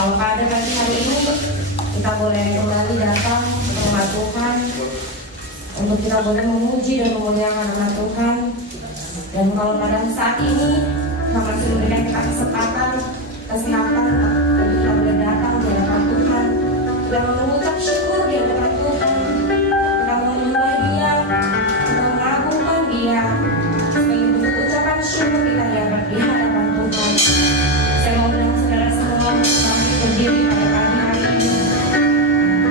Kalau pada pagi hari ini kita boleh kembali datang ke rumah Tuhan untuk kita boleh memuji dan memuliakan nama Tuhan. Dan kalau pada saat ini Tuhan masih memberikan kita kesempatan, kesempatan untuk kita boleh datang di hadapan Tuhan dan mengucap syukur di hadapan Tuhan. Kita menyembah Dia, kita mengagungkan Dia sebagai bentuk ucapan syukur kita di hadapan Tuhan. Saya mau bilang saudara semua, kami berdiri pada pagi hari ini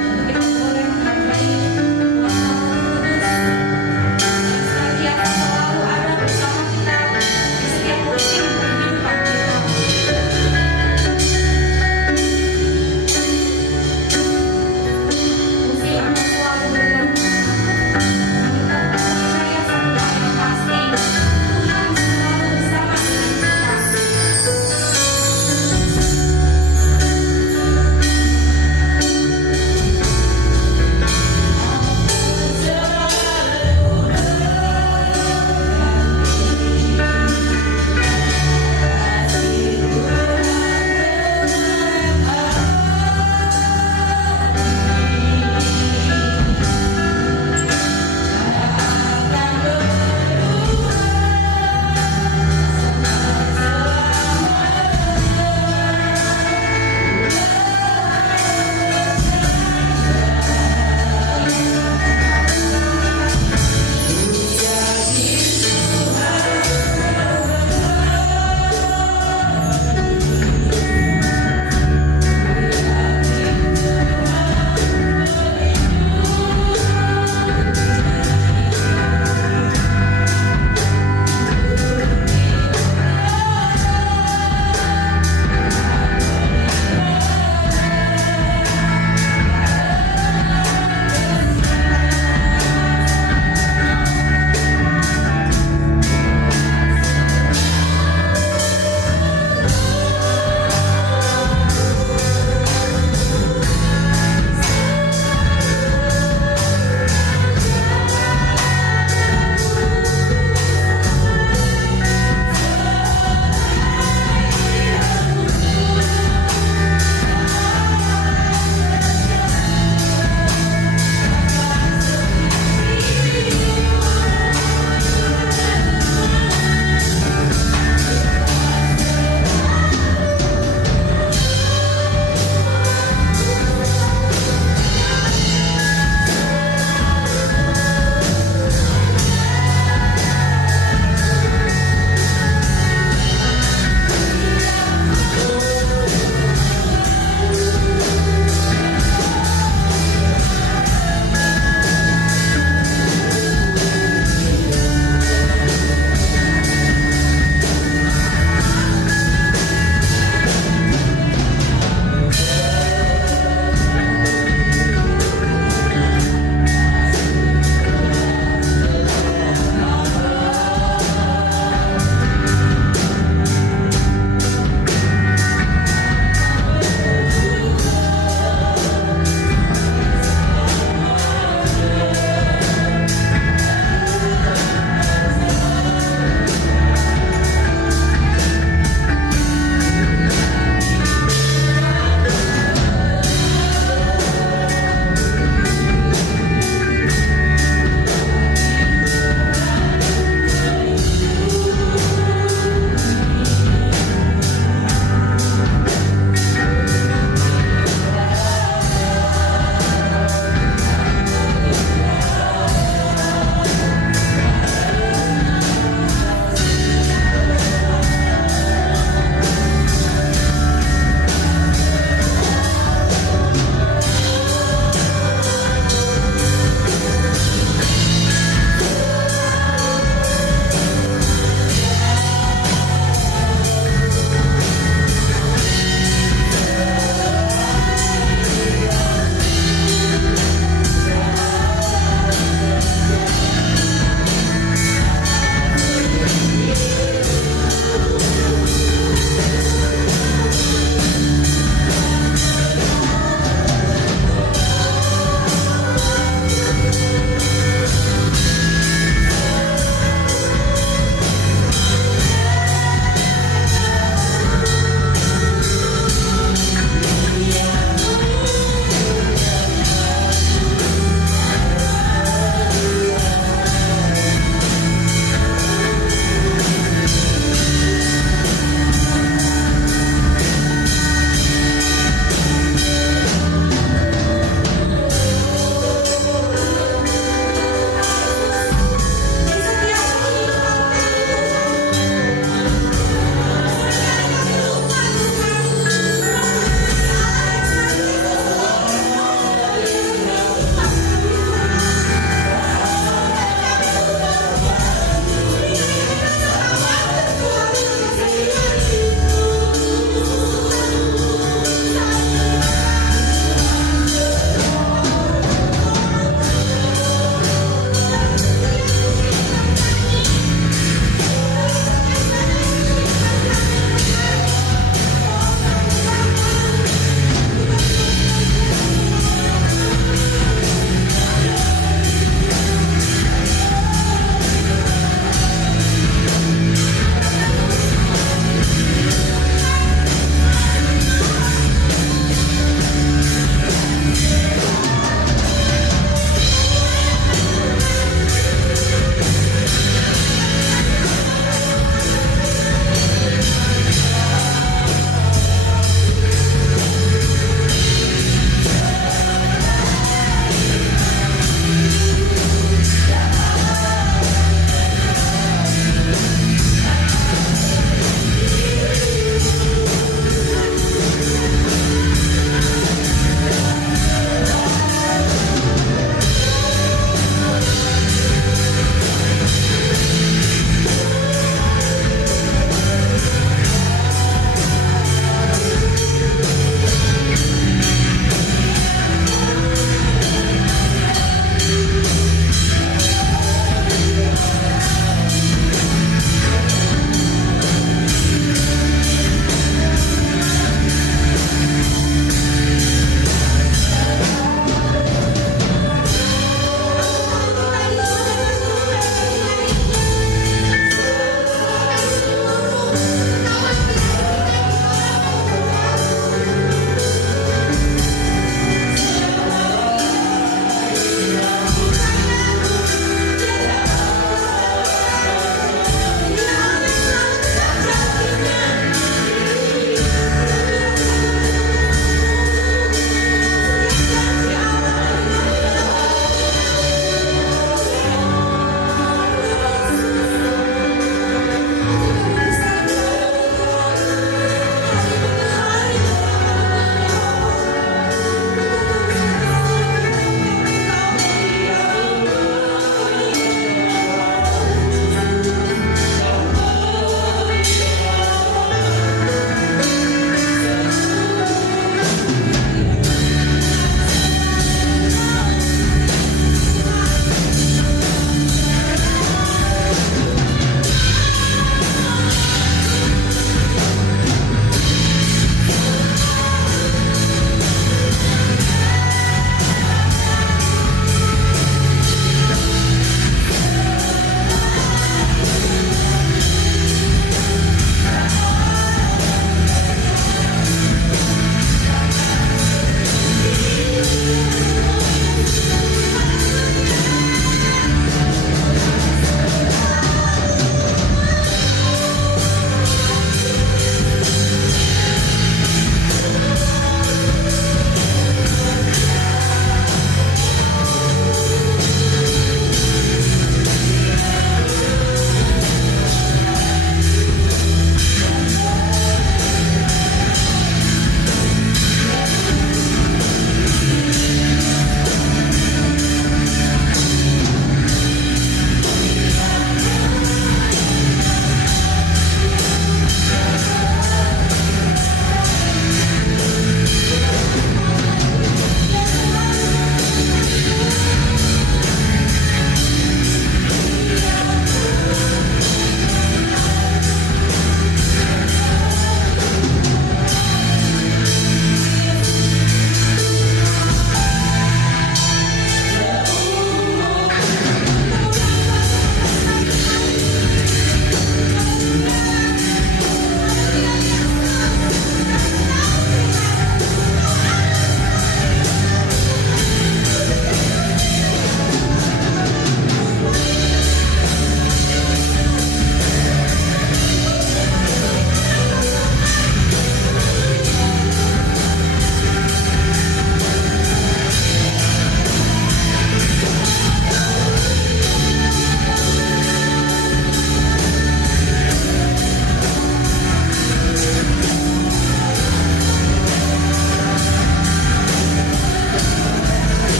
untuk kita boleh menghargai Tuhan Kudus yang senantiasa selalu ada bersama kita di setiap musim kehidupan kita.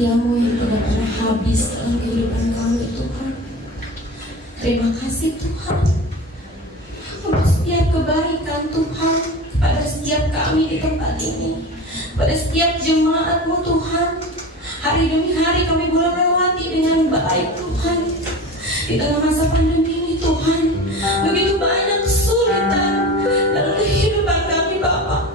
setiamu yang tidak pernah habis dalam kehidupan kami Tuhan. Terima kasih Tuhan untuk setiap kebaikan Tuhan pada setiap kami di tempat ini, pada setiap jemaat-Mu Tuhan. Hari demi hari kami boleh melewati dengan baik Tuhan. Di tengah masa pandemi ini Tuhan, begitu banyak kesulitan dalam kehidupan kami Bapa.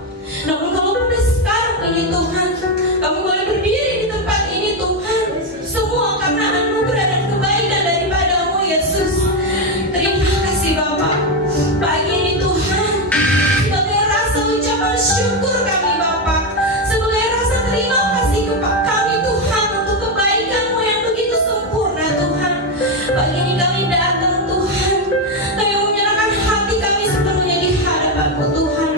Namun kalau pada sekarang ini Tuhan, kami boleh berdiri di tempat ini Tuhan, semua karena anugerah dan kebaikan daripada-Mu Yesus. Terima kasih Bapa. Pagi ini Tuhan, sebagai rasa ucapan syukur kami Bapa, sebagai rasa terima kasih kepada kami Tuhan untuk kebaikan-Mu yang begitu sempurna Tuhan. Pagi ini kami datang Tuhan, kami menyerahkan hati kami sepenuhnya di hadapan-Mu Tuhan,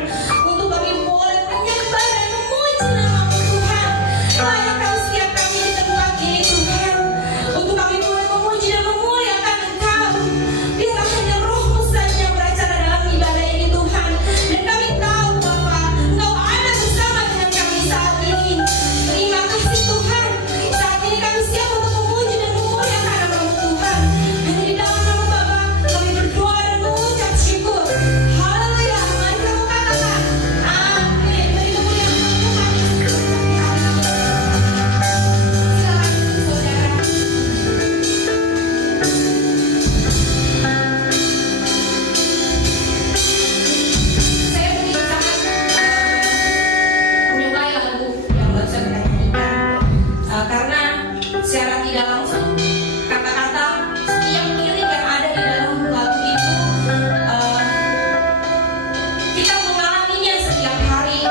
untuk kami boleh menyembah dan memuji nama-Mu Tuhan. Layakkan setiap kami di tempat ini Tuhan, untuk kami boleh memuji dan memuliakan Engkau. Biarlah hanya Roh-Mu saja yang beracara dalam ibadah ini Tuhan. Dan kami tahu Bapa, Engkau ada bersama dengan kami saat ini. Terima kasih Tuhan. Saat ini kami siap untuk memuji dan memuliakan nama-Mu Tuhan. Hanya di dalam nama Bapa kami berdoa dan mengucap syukur. Haleluya. Mari kamu katakan amin. Beri kemuliaan Tuhan. Silakan saudara. Saya sangat menyukai lagu yang barusan kita nyanyikan, karena secara tidak langsung kata-kata setiap lirik yang ada di dalam lagu itu kita mengalaminya setiap hari.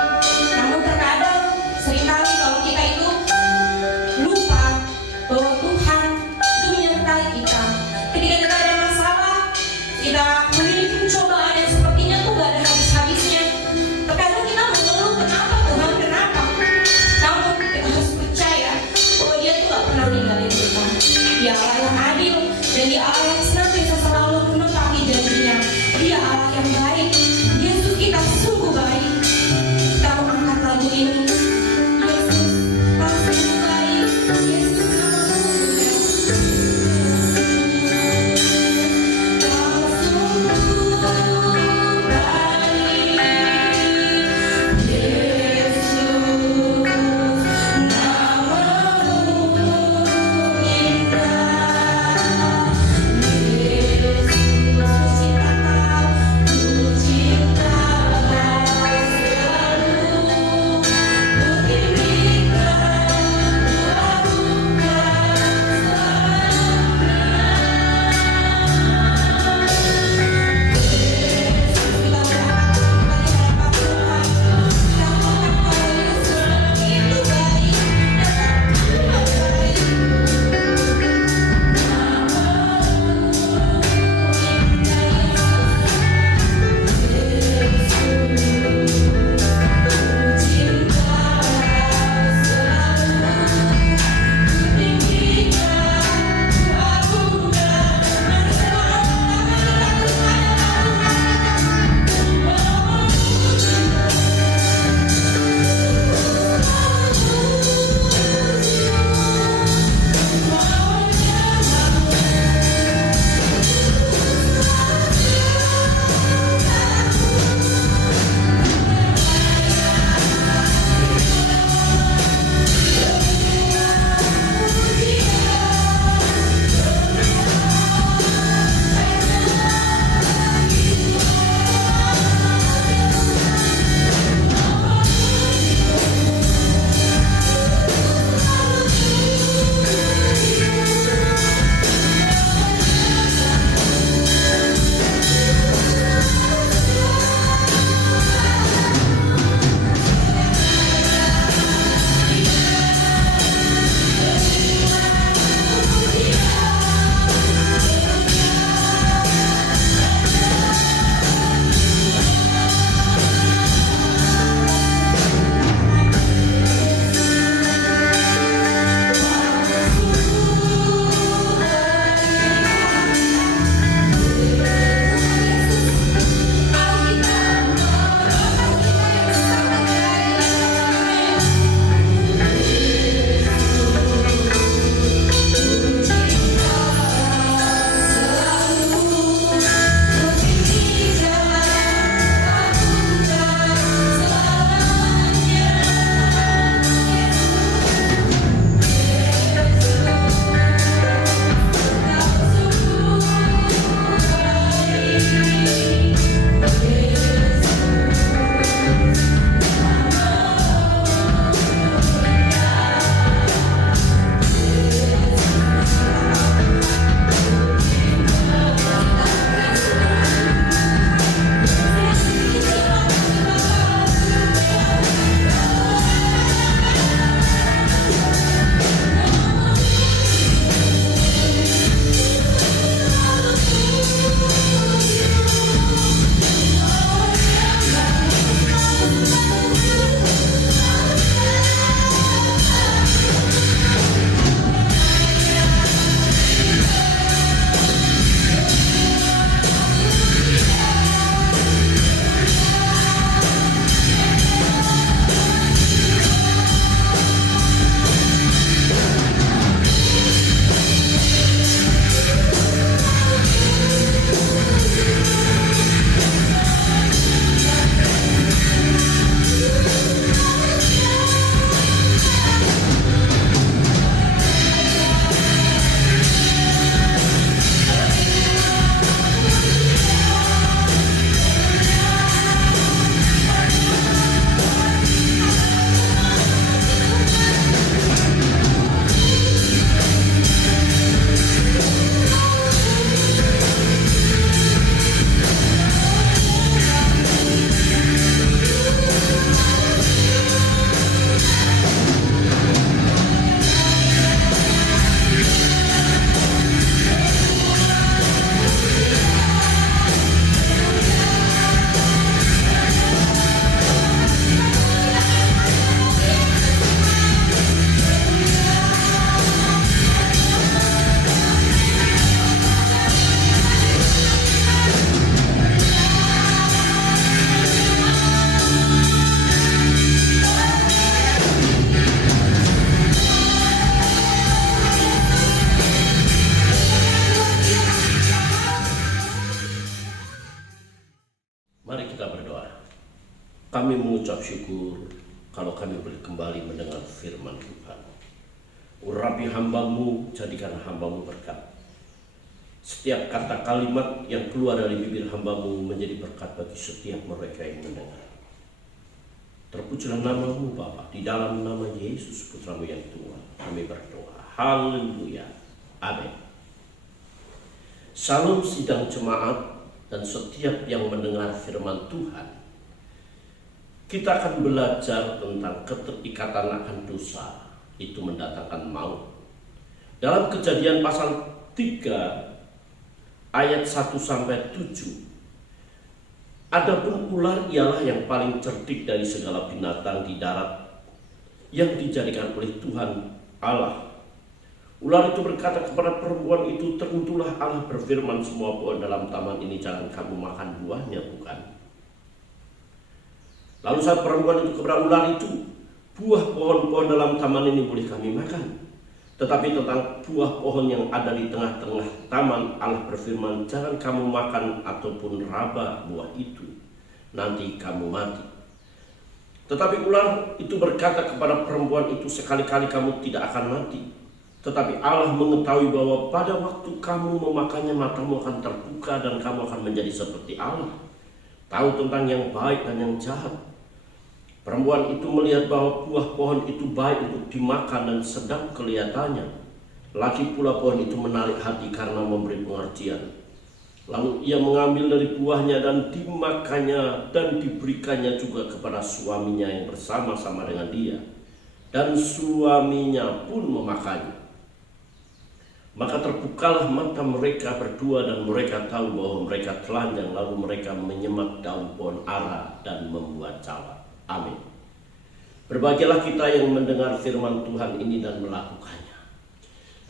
Namun terkadang seringkali kalau kita itu lupa bahwa Tuhan itu menyertai kita. Ketika kita ada masalah, kita memiliki pencobaan yang sepertinya tuh gak ada habis-habisnya. Terkadang kita mengeluh, kenapa Tuhan, kenapa? Namun kita harus percaya bahwa Dia tuh gak pernah ninggalin kita. Dia Allah yang adil, dan Dia Allah yang senantiasa selalu menepati janjinya. Dia Allah yang baik. Yesus kita sungguh baik. Kita mau angkat lagu ini. Yesus, Kau sungguh baik. Yesus, Kau sungguh baik. Kau sungguh baik. Yesus, namamu indah. kami mengucap syukur kalau kami boleh kembali mendengar firman Tuhan. Urapi hamba-Mu, jadikan hamba-Mu berkat. Setiap kata kalimat yang keluar dari bibir hamba-Mu menjadi berkat bagi setiap mereka yang mendengar. Terpujilah nama-Mu Bapa, di dalam nama Yesus Putra-Mu yang tua kami berdoa. Haleluya. Amin. Salam sidang jemaat dan setiap yang mendengar firman Tuhan. Kita akan belajar tentang keterikatan akan dosa, itu mendatangkan maut. Dalam Kejadian pasal 3 ayat 1-7. Adapun ular ialah yang paling cerdik dari segala binatang di darat yang dijadikan oleh Tuhan Allah. Ular itu berkata kepada perempuan itu, "Tentulah Allah berfirman, semua pohon dalam taman ini jangan kamu makan buahnya, bukan?" Lalu saat perempuan itu kepada ular itu, "Buah pohon-pohon dalam taman ini boleh kami makan. Tetapi tentang buah pohon yang ada di tengah-tengah taman, Allah berfirman, jangan kamu makan ataupun raba buah itu, nanti kamu mati." Tetapi ular itu berkata kepada perempuan itu, "Sekali-kali kamu tidak akan mati. Tetapi Allah mengetahui bahwa pada waktu kamu memakannya, matamu akan terbuka dan kamu akan menjadi seperti Allah, tahu tentang yang baik dan yang jahat." Perempuan itu melihat bahwa buah pohon itu baik untuk dimakan dan sedap kelihatannya. Lagi pula pohon itu menarik hati karena memberi pengertian. Lalu ia mengambil dari buahnya dan dimakannya dan diberikannya juga kepada suaminya yang bersama-sama dengan dia. Dan suaminya pun memakannya. Maka terbukalah mata mereka berdua dan mereka tahu bahwa mereka telanjang, lalu mereka menyemak daun pohon ara dan membuat cala. Amin. Berbahagialah kita yang mendengar firman Tuhan ini dan melakukannya.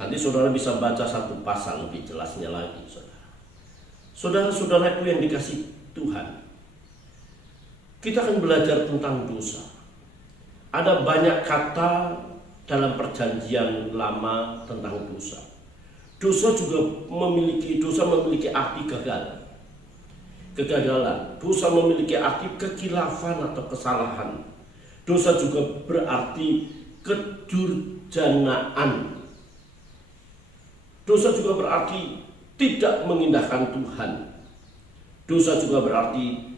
Nanti saudara bisa baca satu pasal lebih jelasnya lagi, saudara. Saudara-saudaraku yang dikasih Tuhan, kita akan belajar tentang dosa. Ada banyak kata dalam perjanjian lama tentang dosa. Dosa memiliki arti gagal. Kegagalan. Dosa memiliki arti kekilafan atau kesalahan. Dosa juga berarti kedurjanaan. Dosa juga berarti tidak mengindahkan Tuhan. Dosa juga berarti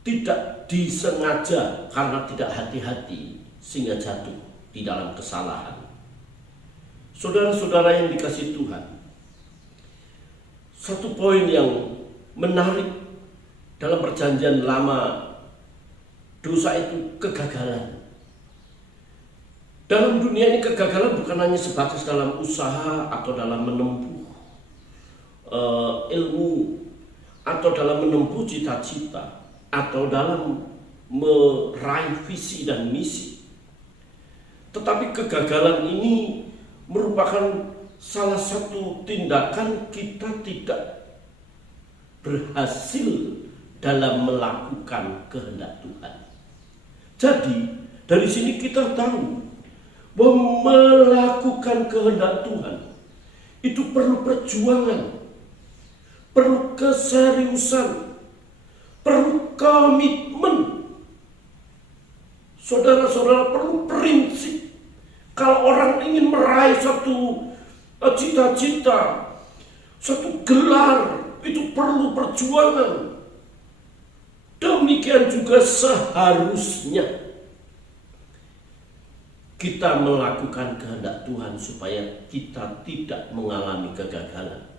tidak disengaja karena tidak hati-hati sehingga jatuh di dalam kesalahan. Saudara-saudara yang dikasihi Tuhan, satu poin yang menarik dalam perjanjian lama, dosa itu kegagalan. Dalam dunia ini kegagalan bukan hanya sebatas dalam usaha atau dalam menempuh ilmu atau dalam menempuh cita-cita atau dalam meraih visi dan misi. Tetapi kegagalan ini merupakan salah satu tindakan kita tidak berhasil dalam melakukan kehendak Tuhan. Jadi dari sini kita tahu bahwa melakukan kehendak Tuhan itu perlu perjuangan, perlu keseriusan, perlu komitmen. Saudara-saudara, perlu prinsip. Kalau orang ingin meraih satu cita-cita, satu gelar, itu perlu perjuangan. Demikian juga seharusnya kita melakukan kehendak Tuhan supaya kita tidak mengalami kegagalan.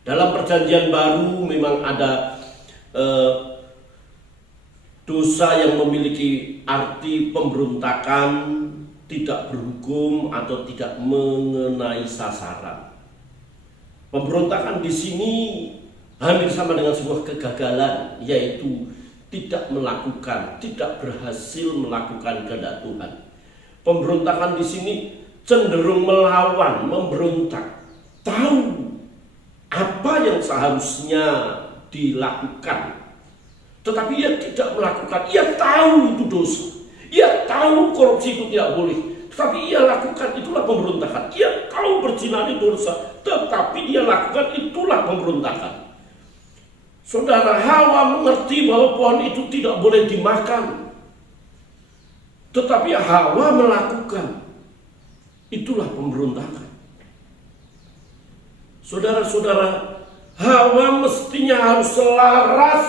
Dalam perjanjian baru memang ada dosa yang memiliki arti pemberontakan, tidak berhukum atau tidak mengenai sasaran. Pemberontakan di sini hampir sama dengan sebuah kegagalan, yaitu tidak berhasil melakukan kehendak Tuhan. Pemberontakan di sini cenderung melawan, memberontak, tahu apa yang seharusnya dilakukan, tetapi ia tidak melakukan. Ia tahu itu dosa, ia tahu korupsi itu tidak boleh, tetapi ia lakukan. Itulah pemberontakan. Ia tahu berzina itu dosa, tetapi dia lakukan. Itulah pemberontakan. Saudara, Hawa mengerti bahwa pohon itu tidak boleh dimakan. Tetapi Hawa melakukan. Itulah pemberontakan. Saudara-saudara, Hawa mestinya harus selaras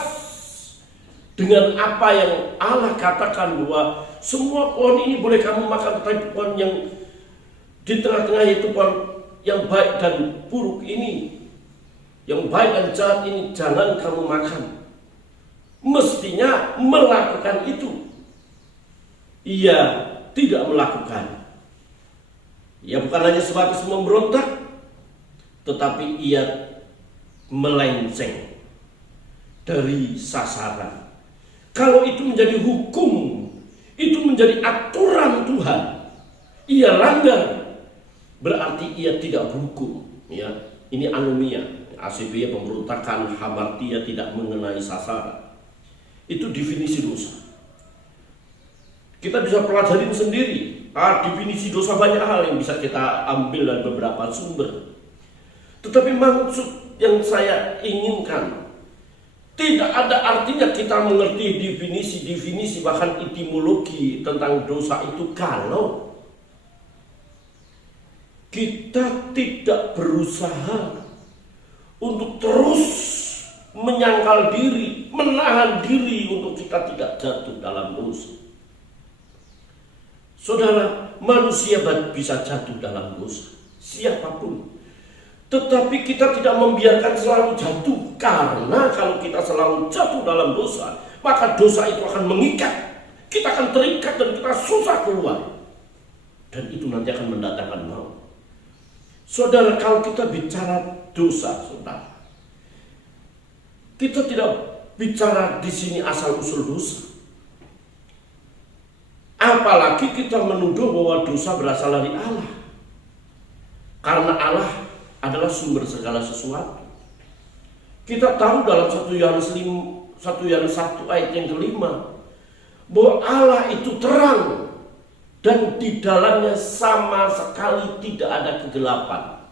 dengan apa yang Allah katakan, bahwa semua pohon ini boleh kamu makan, tetapi pohon yang di tengah-tengah itu pohon yang baik dan buruk ini, yang baik dan jahat ini jangan kamu makan. Mestinya melakukan itu. Ia tidak melakukan. Ia bukan hanya sebatas memberontak, tetapi ia melenceng dari sasaran. Kalau itu menjadi hukum, itu menjadi aturan Tuhan, ia langgar, berarti ia tidak berhukum. Ya, ini anomia, ACB pemberontakan, hamartia, tidak mengenai sasaran. Itu definisi dosa. Kita bisa pelajarin sendiri. Definisi dosa banyak hal yang bisa kita ambil dari beberapa sumber. Tetapi maksud yang saya inginkan, tidak ada artinya kita mengerti definisi, bahkan etimologi tentang dosa itu, kalau kita tidak berusaha untuk terus menyangkal diri, menahan diri untuk kita tidak jatuh dalam dosa. Saudara, manusia bisa jatuh dalam dosa, siapapun. Tetapi kita tidak membiarkan selalu jatuh, karena kalau kita selalu jatuh dalam dosa, maka dosa itu akan mengikat. Kita akan terikat dan kita susah keluar. Dan itu nanti akan mendatangkan maut. Saudara, kalau kita bicara dosa, saudara, kita tidak bicara di sini asal-usul dosa. Apalagi kita menuduh bahwa dosa berasal dari Allah. Karena Allah adalah sumber segala sesuatu. Kita tahu dalam 1 Yohanes 1 ayat yang kelima, bahwa Allah itu terang dan di dalamnya sama sekali tidak ada kegelapan.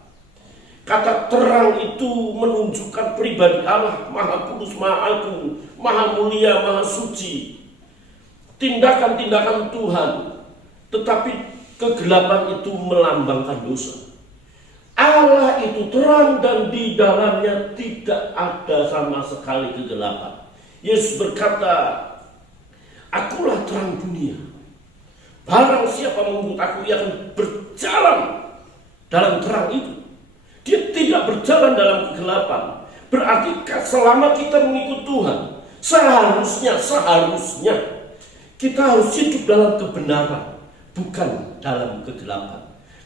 Kata terang itu menunjukkan pribadi Allah, Maha Kudus, Maha Agung, Maha Mulia, Maha Suci. Tindakan-tindakan Tuhan, tetapi kegelapan itu melambangkan dosa. Allah itu terang dan di dalamnya tidak ada sama sekali kegelapan. Yesus berkata, akulah terang dunia. Barang siapa mengikut aku, ia akan berjalan dalam terang itu. Dia tidak berjalan dalam kegelapan. Berarti selama kita mengikut Tuhan, seharusnya kita harus hidup dalam kebenaran, bukan dalam kegelapan.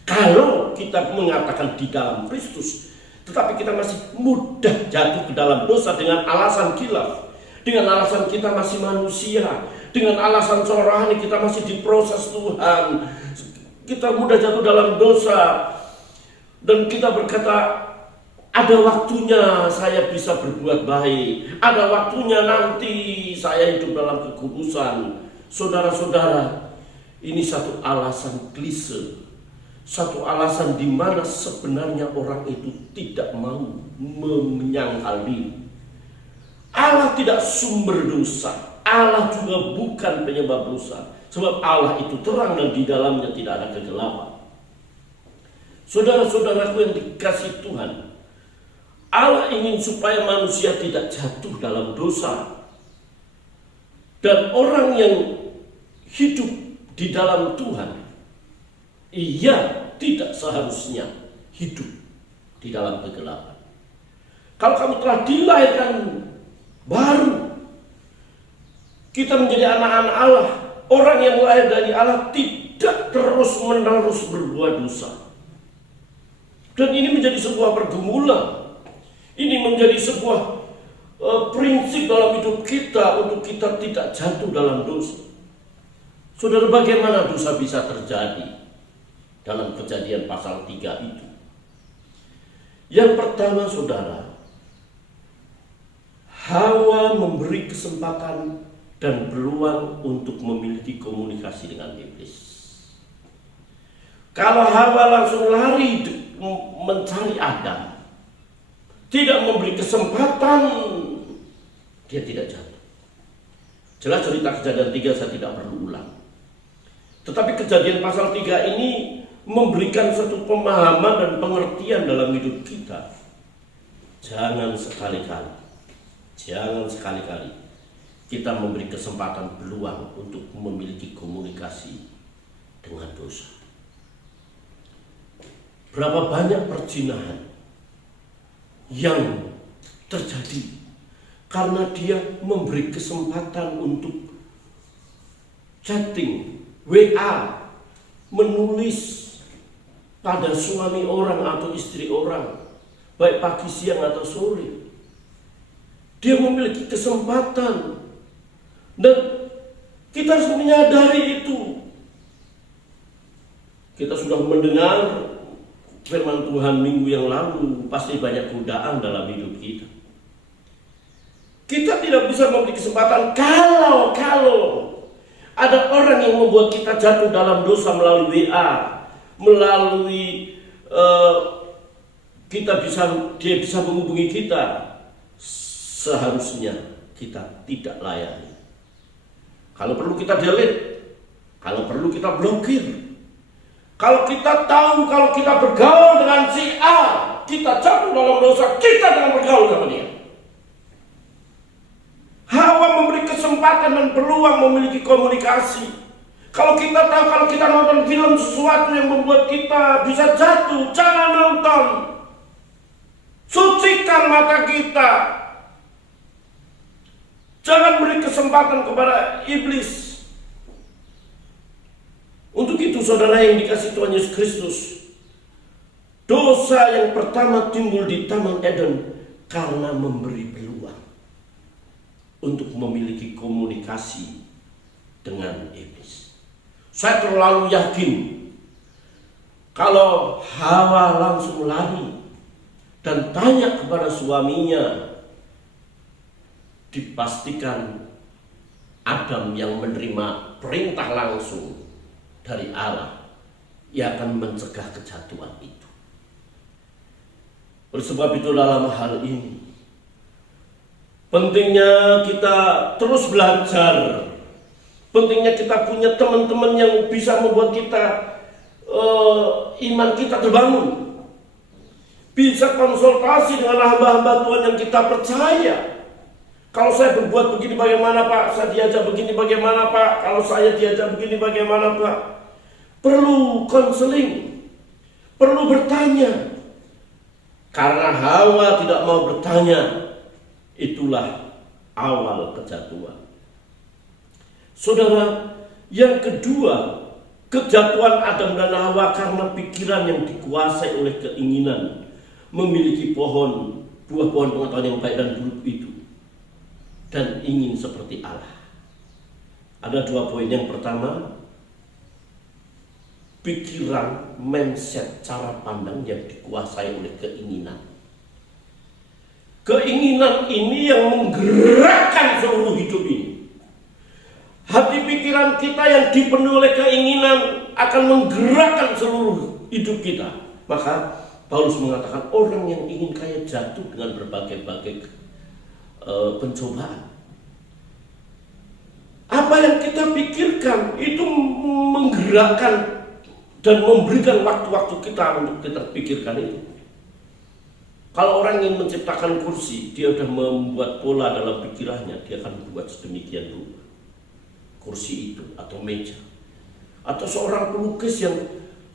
Kalau kita mengatakan di dalam Kristus, tetapi kita masih mudah jatuh ke dalam dosa dengan alasan khilaf, dengan alasan kita masih manusia, dengan alasan rohani kita masih diproses Tuhan, kita mudah jatuh dalam dosa, dan kita berkata, ada waktunya saya bisa berbuat baik, ada waktunya nanti saya hidup dalam kekudusan. Saudara-saudara, ini satu alasan klise, satu alasan di mana sebenarnya orang itu tidak mau menyangkal diri. Allah tidak sumber dosa, Allah juga bukan penyebab dosa, sebab Allah itu terang dan di dalamnya tidak ada kegelapan. Saudara-saudaraku yang dikasihi Tuhan, Allah ingin supaya manusia tidak jatuh dalam dosa. Dan orang yang hidup di dalam Tuhan, ia tidak seharusnya hidup di dalam kegelapan. Kalau kamu telah dilahirkan baru, kita menjadi anak-anak Allah. Orang yang lahir dari Allah tidak terus-menerus berbuat dosa. Dan ini menjadi sebuah pergumulan. Ini menjadi sebuah prinsip dalam hidup kita untuk kita tidak jatuh dalam dosa. Saudara, bagaimana dosa bisa terjadi dalam Kejadian pasal 3 itu? Yang pertama, saudara, Hawa memberi kesempatan dan peluang untuk memiliki komunikasi dengan iblis. Kalau Hawa langsung lari mencari Adam, tidak memberi kesempatan dia tidak jatuh. Jelas cerita Kejadian 3 saya tidak perlu ulang. Tetapi Kejadian pasal 3 ini memberikan satu pemahaman dan pengertian dalam hidup kita. Jangan sekali-kali kita memberi kesempatan peluang untuk memiliki komunikasi dengan dosa. Berapa banyak perzinahan yang terjadi karena dia memberi kesempatan untuk chatting, WA, menulis pada suami orang atau istri orang, baik pagi, siang, atau sore. Dia memiliki kesempatan, dan kita harus menyadari itu. Kita sudah mendengar firman Tuhan minggu yang lalu, pasti banyak godaan dalam hidup kita. Kita tidak bisa memberi kesempatan kalau ada orang yang membuat kita jatuh dalam dosa melalui WA, melalui dia bisa menghubungi kita. Seharusnya kita tidak layani. Kalau perlu kita delete, kalau perlu kita blokir. Kalau kita tahu kalau kita bergaul dengan si A, kita jatuh dalam dosa, kita jangan bergaul sama dia. Hawa memberi kesempatan dan peluang memiliki komunikasi. Kalau kita tahu kalau kita nonton film sesuatu yang membuat kita bisa jatuh, jangan nonton. Sucikan mata kita. Jangan beri kesempatan kepada iblis. Untuk itu saudara yang dikasihi Tuhan Yesus Kristus, dosa yang pertama timbul di Taman Eden karena memberi peluang untuk memiliki komunikasi dengan iblis. Saya terlalu yakin kalau Hawa langsung lari dan tanya kepada suaminya, dipastikan Adam yang menerima perintah langsung dari Allah, ia akan mencegah kejatuhan itu. Oleh sebab itu dalam hal ini pentingnya kita terus belajar. Pentingnya kita punya teman-teman yang bisa membuat kita iman kita terbangun. Bisa konsultasi dengan hamba-hamba Tuhan yang kita percaya. Kalau saya berbuat begini bagaimana Pak? Saya diajak begini bagaimana Pak? Kalau saya diajak begini bagaimana Pak? Perlu konseling, perlu bertanya. Karena Hawa tidak mau bertanya, itulah awal kejatuhan. Saudara, yang kedua, kejatuhan Adam dan Hawa karena pikiran yang dikuasai oleh keinginan memiliki buah pohon pengetahuan yang baik dan buruk itu, dan ingin seperti Allah. Ada 2 poin. Yang pertama, pikiran, mindset, cara pandang yang dikuasai oleh keinginan. Keinginan ini yang menggerakkan seluruh hidup ini. Hati pikiran kita yang dipenuhi oleh keinginan akan menggerakkan seluruh hidup kita. Maka Paulus mengatakan orang yang ingin kaya jatuh dengan berbagai-bagai pencobaan. Apa yang kita pikirkan itu menggerakkan dan memberikan waktu-waktu kita untuk kita pikirkan itu. Kalau orang ingin menciptakan kursi, dia sudah membuat pola dalam pikirannya, dia akan buat sedemikian rupa kursi itu atau meja. Atau seorang pelukis yang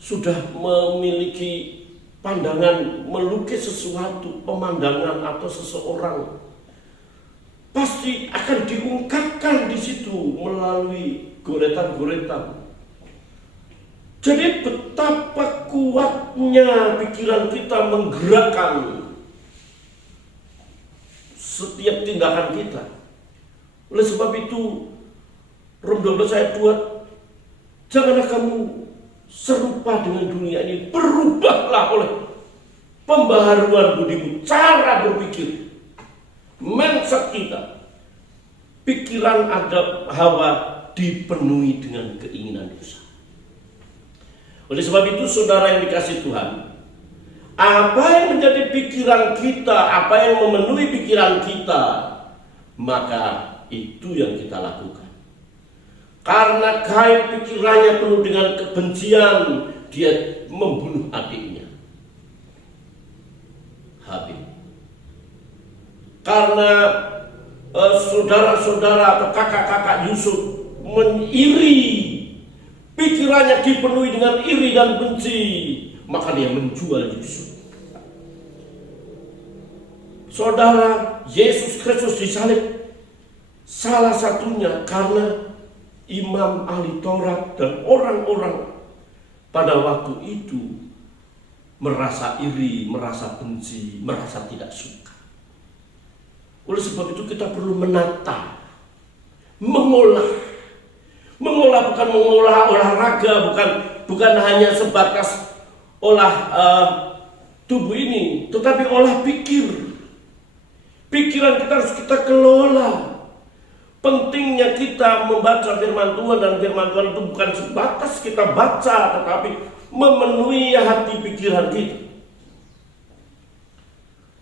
sudah memiliki pandangan melukis sesuatu, pemandangan atau seseorang, pasti akan diungkapkan di situ melalui goretan-goretan. Jadi betapa kuatnya pikiran kita menggerakkan setiap tindakan kita. Oleh sebab itu Rom 12 ayat 2, janganlah kamu serupa dengan dunia ini, berubahlah oleh pembaharuan budimu, cara berpikir, mindset kita. Pikiran Adam Hawa dipenuhi dengan keinginan dosa. Oleh sebab itu saudara yang dikasihi Tuhan, apa yang menjadi pikiran kita, apa yang memenuhi pikiran kita, maka itu yang kita lakukan. Karena Kain pikirannya penuh dengan kebencian, dia membunuh adiknya Habil. Karena saudara-saudara atau kakak-kakak Yusuf mengiri, pikirannya dipenuhi dengan iri dan benci, maka dia menjual Yusuf. Saudara, Yesus Kristus disalib salah satunya karena imam ahli Taurat dan orang-orang pada waktu itu merasa iri, merasa benci, merasa tidak suka. Oleh sebab itu kita perlu menata, mengolah bukan mengolah olahraga, bukan hanya sebatas olah tubuh ini, tetapi olah pikiran kita harus kita kelola. Pentingnya kita membaca firman Tuhan, dan firman Tuhan itu bukan sebatas kita baca, tetapi memenuhi hati pikiran kita.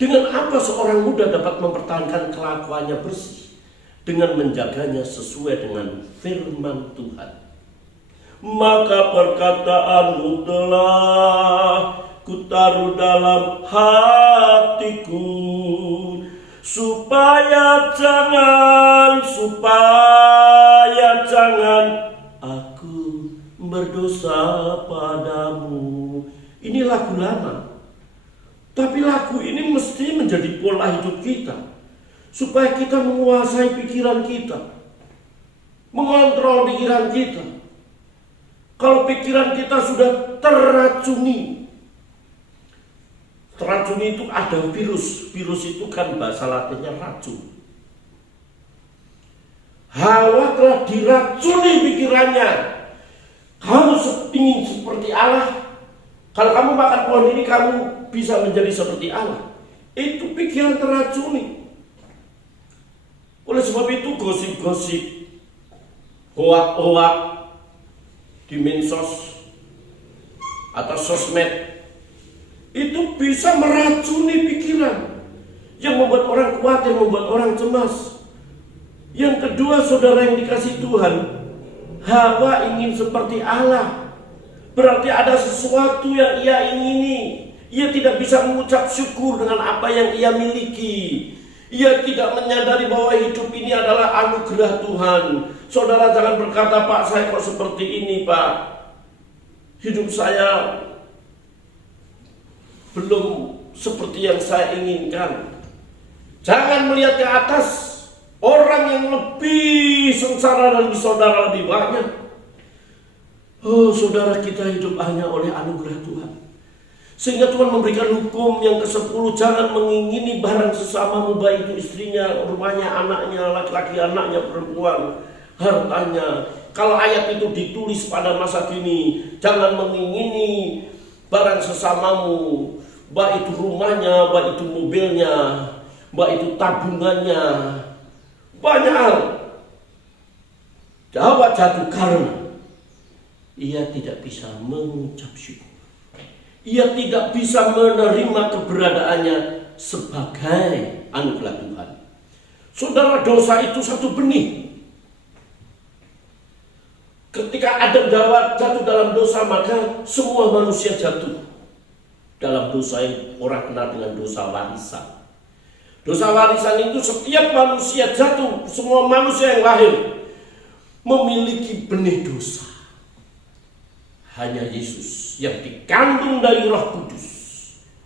Dengan apa seorang muda dapat mempertahankan kelakuannya bersih? Dengan menjaganya sesuai dengan firman Tuhan. Maka perkataanmu telah kutaruh dalam hatiku, supaya jangan aku berdosa padamu. Ini lagu lama, tapi lagu ini mesti menjadi pola hidup kita, supaya kita menguasai pikiran kita, mengontrol pikiran kita. Kalau pikiran kita sudah terracuni itu ada virus itu kan bahasa Latinnya racun. Hawa telah diracuni pikirannya. Kamu ingin seperti Allah. Kalau kamu makan pohon ini, kamu bisa menjadi seperti Allah. Itu pikiran terracuni. Oleh sebab itu gosip-gosip, hoak-hoak di medsos atau sosmed itu bisa meracuni pikiran, yang membuat orang khawatir, membuat orang cemas. Yang kedua, saudara yang dikasih Tuhan, Hawa ingin seperti Allah. Berarti ada sesuatu yang ia ingini. Ia tidak bisa mengucap syukur dengan apa yang ia miliki. Ia tidak menyadari bahwa hidup ini adalah anugerah Tuhan. Saudara jangan berkata, Pak, saya kok seperti ini, Pak. Hidup saya belum seperti yang saya inginkan. Jangan melihat ke atas. Orang yang lebih sengsara dari saudara lebih banyak. Oh, saudara, kita hidup hanya oleh anugerah Tuhan. Sehingga Tuhan memberikan hukum yang ke-10. Jangan mengingini barang sesamamu, baik itu istrinya, rumahnya, anaknya, laki-laki, anaknya, perempuan, hartanya. Kalau ayat itu ditulis pada masa kini, jangan mengingini barang sesamamu, baik itu rumahnya, baik itu mobilnya, baik itu tabungannya. Banyak hal. Hawa jatuh karena ia tidak bisa mengucap syukur. Ia tidak bisa menerima keberadaannya sebagai anugerah Tuhan. Saudara, dosa itu satu benih. Ketika Adam dan Hawa jatuh dalam dosa, maka semua manusia jatuh dalam dosa yang orang kenal dengan dosa warisan. Dosa warisan itu setiap manusia jatuh, semua manusia yang lahir memiliki benih dosa. Hanya Yesus yang dikandung dari Roh Kudus,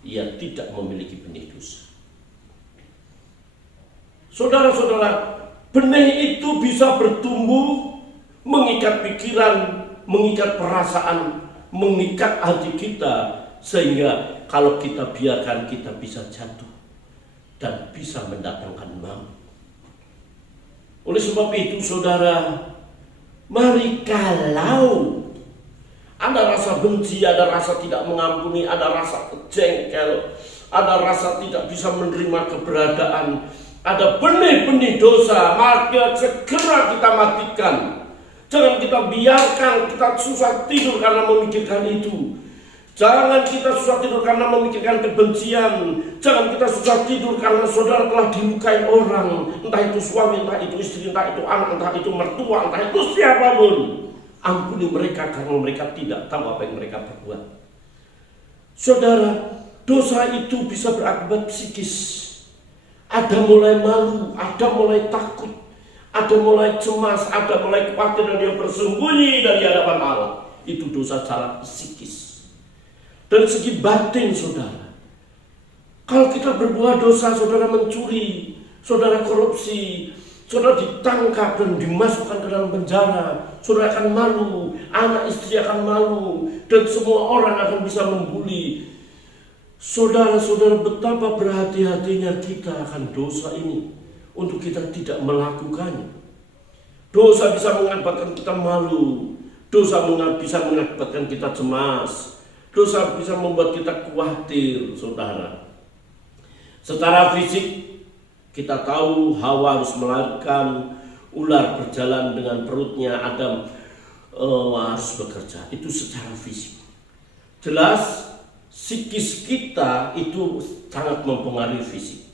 ia tidak memiliki benih dosa. Saudara-saudara, benih itu bisa bertumbuh, mengikat pikiran, mengikat perasaan, mengikat hati kita, sehingga kalau kita biarkan, kita bisa jatuh dan bisa mendatangkan maut. Oleh sebab itu, saudara, mari, kalau ada rasa benci, ada rasa tidak mengampuni, ada rasa kejengkel, ada rasa tidak bisa menerima keberadaan, ada benih-benih dosa, maka segera kita matikan. Jangan kita biarkan kita susah tidur karena memikirkan itu. Jangan kita susah tidur karena memikirkan kebencian. Jangan kita susah tidur karena saudara telah dilukai orang. Entah itu suami, entah itu istri, entah itu anak, entah itu mertua, entah itu siapapun. Ampuni mereka karena mereka tidak tahu apa yang mereka perbuat. Saudara, dosa itu bisa berakibat psikis. Ada mulai malu, ada mulai takut, ada mulai cemas, ada mulai khawatir dan dia bersembunyi dari hadapan Allah. Itu dosa secara psikis. Dari segi batin, saudara, kalau kita berbuat dosa, saudara mencuri, saudara korupsi, saudara ditangkap dan dimasukkan ke dalam penjara, saudara akan malu, anak istri akan malu, dan semua orang akan bisa membuli. Saudara-saudara, betapa berhati-hatinya kita akan dosa ini untuk kita tidak melakukannya. Dosa bisa mengakibatkan kita malu, dosa bisa mengakibatkan kita cemas, dosa bisa membuat kita khawatir, saudara. Secara fisik, kita tahu Hawa harus melahirkan, ular berjalan dengan perutnya, Adam harus bekerja. Itu secara fisik. Jelas, psikis kita itu sangat mempengaruhi fisik.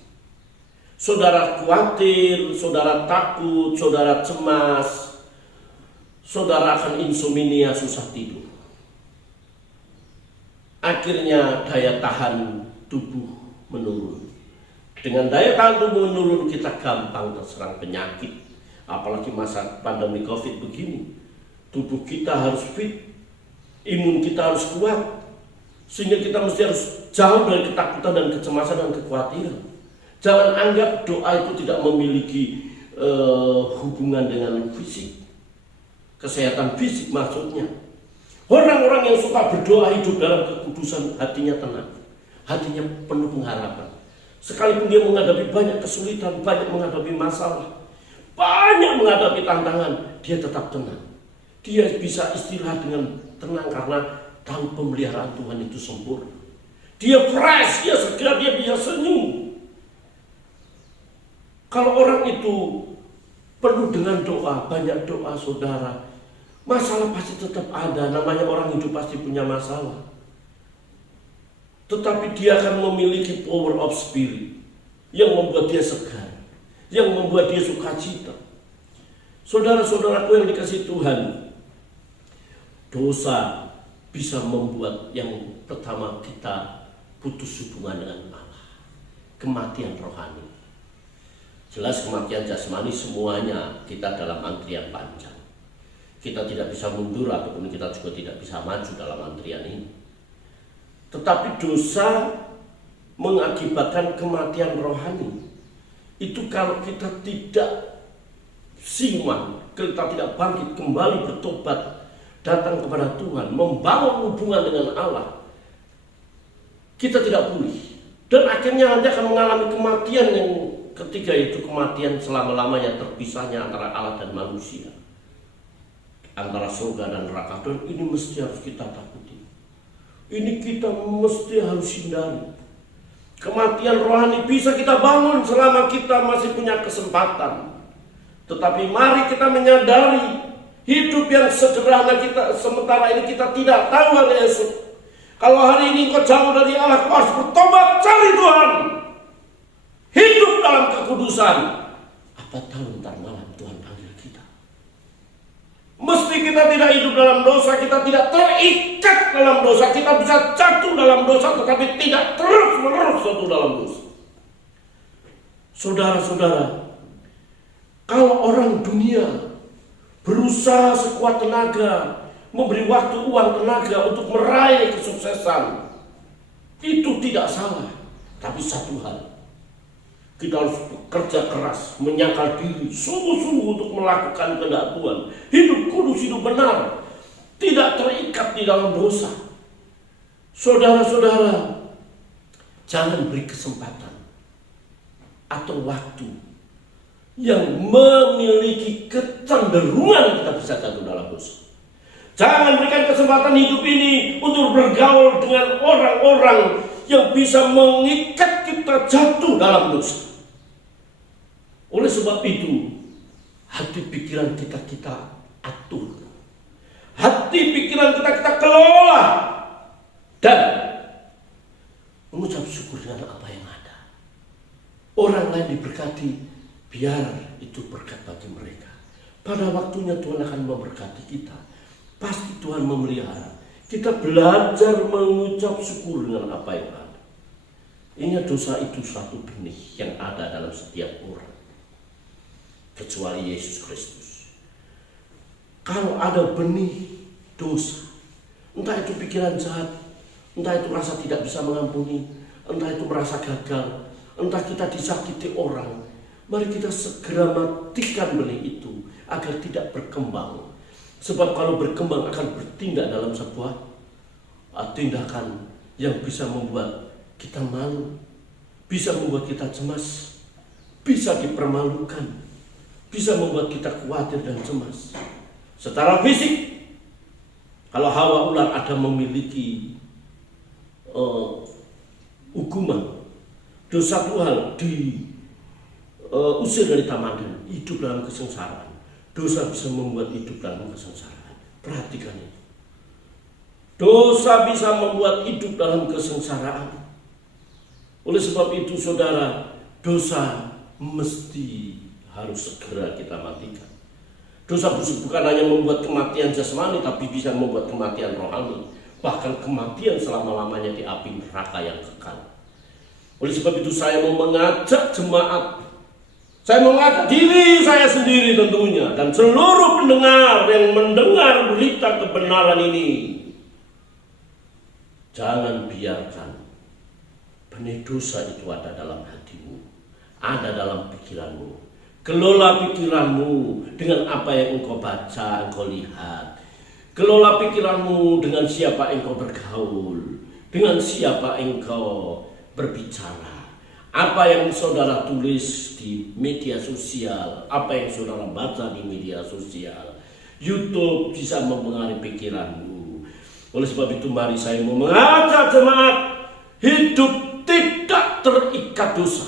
Saudara khawatir, saudara takut, saudara cemas, saudara akan insomnia, susah tidur. Akhirnya daya tahan tubuh menurun. Dengan daya tahan tubuh menurun, kita gampang terserang penyakit. Apalagi masa pandemi COVID begini. Tubuh kita harus fit, imun kita harus kuat, sehingga kita mesti harus jauh dari ketakutan dan kecemasan dan kekhawatiran. Jangan anggap doa itu tidak memiliki hubungan dengan fisik, kesehatan fisik maksudnya. Orang-orang yang suka berdoa hidup dalam kekudusan, hatinya tenang, hatinya penuh pengharapan. Sekalipun dia menghadapi banyak kesulitan, banyak menghadapi masalah, banyak menghadapi tantangan, dia tetap tenang. Dia bisa istirahat dengan tenang karena tahu pemeliharaan Tuhan itu sempurna. Dia fresh, dia segar, dia bisa senyum. Kalau orang itu penuh dengan doa, banyak doa, saudara, masalah pasti tetap ada. Namanya orang hidup pasti punya masalah. Tetapi dia akan memiliki power of spirit yang membuat dia segar, yang membuat dia sukacita. Saudara-saudaraku yang dikasihi Tuhan, dosa bisa membuat yang pertama kita putus hubungan dengan Allah. Kematian rohani. Jelas kematian jasmani semuanya kita dalam antrian panjang. Kita tidak bisa mundur ataupun kita juga tidak bisa maju dalam antrian ini. Tetapi dosa mengakibatkan kematian rohani. Itu kalau kita tidak siuman, kita tidak bangkit kembali bertobat, datang kepada Tuhan, membangun hubungan dengan Allah, kita tidak pulih. Dan akhirnya Anda akan mengalami kematian yang ketiga, itu kematian selama-lamanya, terpisahnya antara Allah dan manusia, antara surga dan neraka. Dan ini mesti harus kita takuti. Ini kita mesti harus hindari. Kematian rohani bisa kita bangun selama kita masih punya kesempatan. Tetapi mari kita menyadari hidup yang sederhana kita sementara ini kita tidak tahu hari esok. Kalau hari ini kau jauh dari Allah, kau harus bertobat, cari Tuhan. Hidup dalam kekudusan. Apa tahu ntar malam Tuhan panggil kita. Mesti kita tidak hidup dalam dosa, kita tidak terikat dalam dosa. Kita bisa jatuh dalam dosa, tetapi tidak terus-menerus jatuh dalam dosa. Saudara-saudara, kalau orang dunia berusaha sekuat tenaga, memberi waktu, uang, tenaga untuk meraih kesuksesan, itu tidak salah. Tapi satu hal, kita harus bekerja keras, menyangkal diri, sungguh-sungguh untuk melakukan kehendak Tuhan. Hidup kudus, hidup benar, tidak terikat di dalam dosa. Saudara-saudara, jangan beri kesempatan atau waktu yang memiliki kecenderungan kita bisa jatuh dalam dosa. Jangan berikan kesempatan hidup ini untuk bergaul dengan orang-orang yang bisa mengikat kita jatuh dalam dosa. Oleh sebab itu, hati pikiran kita atur. Hati pikiran kita kelola. dan mengucap syukur dengan apa yang ada. Orang lain diberkati, biar itu berkat bagi mereka. Pada waktunya Tuhan akan memberkati kita. Pasti Tuhan memelihara. Kita belajar mengucap syukur dengan apa yang ada. Ingat, dosa itu suatu benih yang ada dalam setiap orang, kecuali Yesus Kristus. Kalau ada benih dosa, entah itu pikiran jahat, entah itu rasa tidak bisa mengampuni, entah itu merasa gagal, entah kita disakiti orang, mari kita segera matikan benih itu agar tidak berkembang. Sebab kalau berkembang akan bertindak dalam sebuah tindakan yang bisa membuat kita malu, bisa membuat kita cemas, bisa dipermalukan, bisa membuat kita khawatir dan cemas. Secara fisik, kalau Hawa ular ada memiliki hukuman, dosa Tuhan diusir dari taman dan hidup dalam kesengsaraan. Dosa bisa membuat hidup dalam kesengsaraan. Perhatikan itu. Dosa bisa membuat hidup dalam kesengsaraan. Oleh sebab itu saudara, dosa mesti harus segera kita matikan. Dosa bukan hanya membuat kematian jasmani, tapi bisa membuat kematian rohani. Bahkan kematian selama-lamanya di api neraka yang kekal. Oleh sebab itu saya mau mengajak jemaat, saya mau mengajak diri saya sendiri tentunya, dan seluruh pendengar yang mendengar berita kebenaran ini, jangan biarkan benih dosa itu ada dalam hatimu, ada dalam pikiranmu. Kelola pikiranmu dengan apa yang engkau baca, engkau lihat. Kelola pikiranmu dengan siapa engkau bergaul, dengan siapa engkau berbicara. Apa yang saudara tulis di media sosial, apa yang saudara baca di media sosial, YouTube bisa mempengaruhi pikiranmu. Oleh sebab itu mari saya mau mengajak jemaat hidup tidak terikat dosa.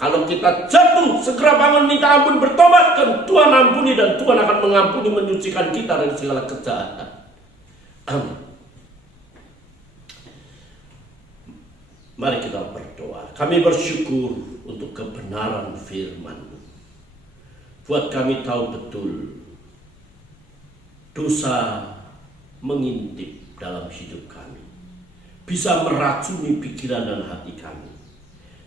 Kalau kita jatuh, segera bangun, minta ampun, bertobat, dan Tuhan ampuni, dan Tuhan akan mengampuni, menyucikan kita dari segala kejahatan. Amin. Mari kita berdoa. Kami bersyukur untuk kebenaran firman. Buat kami tahu betul dosa mengintip dalam hidup kami, bisa meracuni pikiran dan hati kami.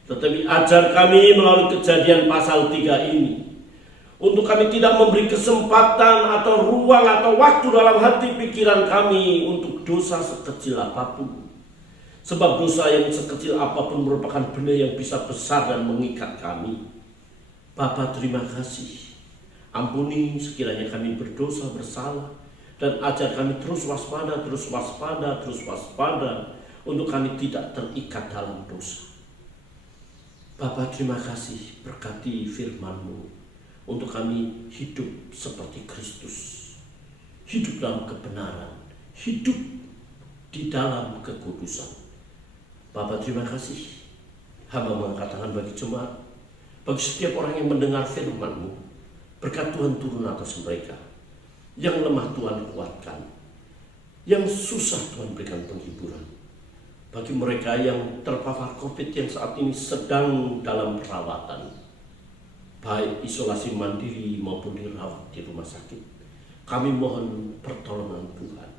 Tetapi ajar kami melalui Kejadian pasal 3 ini, untuk kami tidak memberi kesempatan atau ruang atau waktu dalam hati pikiran kami untuk dosa sekecil apapun. Sebab dosa yang sekecil apapun merupakan benih yang bisa besar dan mengikat kami. Bapa, terima kasih. Ampuni sekiranya kami berdosa, bersalah, dan ajar kami terus waspada, terus waspada, terus waspada, untuk kami tidak terikat dalam dosa. Bapa, terima kasih, berkati firman-Mu untuk kami hidup seperti Kristus, hidup dalam kebenaran, hidup di dalam kekudusan. Bapa, terima kasih. Hamba mengangkat tangan bagi jemaat, bagi setiap orang yang mendengar firman-Mu. Berkat Tuhan turun atas mereka. Yang lemah Tuhan kuatkan, yang susah Tuhan berikan penghiburan. Bagi mereka yang terpapar COVID yang saat ini sedang dalam perawatan, baik isolasi mandiri maupun dirawat di rumah sakit, kami mohon pertolongan Tuhan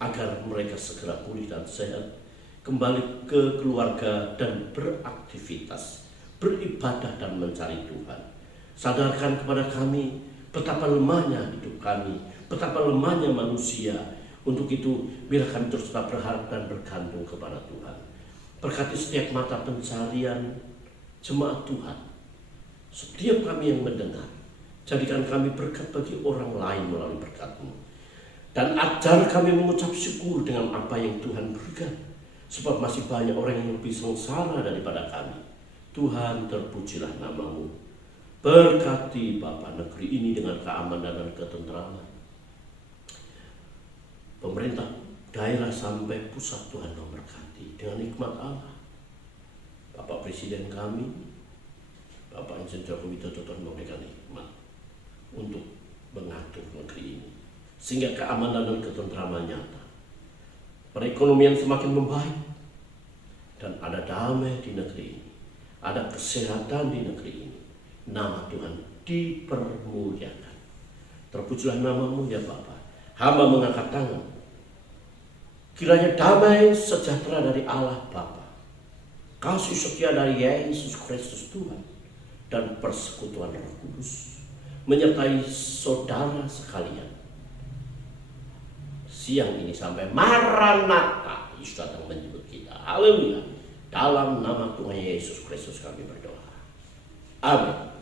agar mereka segera pulih dan sehat, kembali ke keluarga dan beraktivitas, beribadah dan mencari Tuhan. Sadarkan kepada kami betapa lemahnya hidup kami, betapa lemahnya manusia. Untuk itu, bila kami terus tetap berharap dan bergantung kepada Tuhan. Berkati setiap mata pencarian jemaat Tuhan, setiap kami yang mendengar. Jadikan kami berkat bagi orang lain melalui berkat-Mu. Dan ajar kami mengucap syukur dengan apa yang Tuhan berikan. Sebab masih banyak orang yang lebih sengsara daripada kami. Tuhan, terpujilah nama-Mu. Berkati Bapa negeri ini dengan keamanan dan ketentraman. Pemerintah daerah sampai pusat Tuhan memberkati dengan nikmat Allah. Bapak Presiden kami, Bapak Insinyur Joko Widodo, Tuhan memberikan hikmat untuk mengatur negeri ini, sehingga keamanan dan ketentraman nyata. perekonomian semakin membaik, dan ada damai di negeri ini, ada kesehatan di negeri ini. Nama Tuhan dipermuliakan. Terpujilah nama-Mu ya Bapa. Hamba mengangkat tangan. Kiranya damai sejahtera dari Allah Bapa, kasih setia dari Yesus Kristus Tuhan, dan persekutuan Roh Kudus menyertai saudara sekalian siang ini sampai Maranatha. Yesus datang menjemput kita. Haleluya. Dalam nama Tuhan Yesus Kristus kami berdoa. Amin.